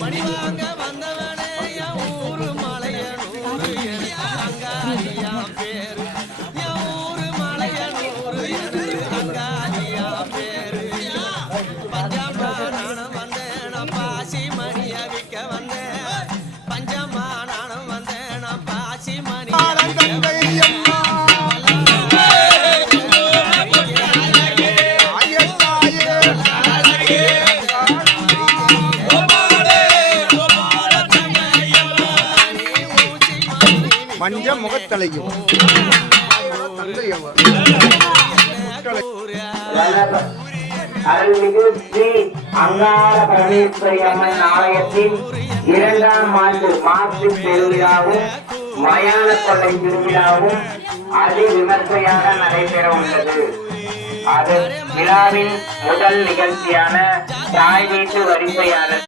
மணிவாங்க வந்தவனே என் ஊரு மலையனூரு அங்காளியா பேரு என் ஊரு மலையனூரு எனக்கு அங்காளியா பேரு பஞ்சமா நானும் வந்தேன் நான் பாசி மணிய விற்க வந்தேன் பஞ்சமா நானும் வந்தேன் நான் பாசி மணிய மஞ்ச முகத்தலையும் அருள்மிகு ஸ்ரீ அங்காள பரமேஸ்வரி அம்மன் ஆலயத்தின் 2ஆம் ஆண்டு மாசி பெருவிழாவும் மயான கொள்ளை திருவிழாவும் அதி விமர்சையாக நடைபெற உள்ளது. அது விழாவின் முதல் நிகழ்ச்சியான தாய் வீட்டு வரிசையாளர்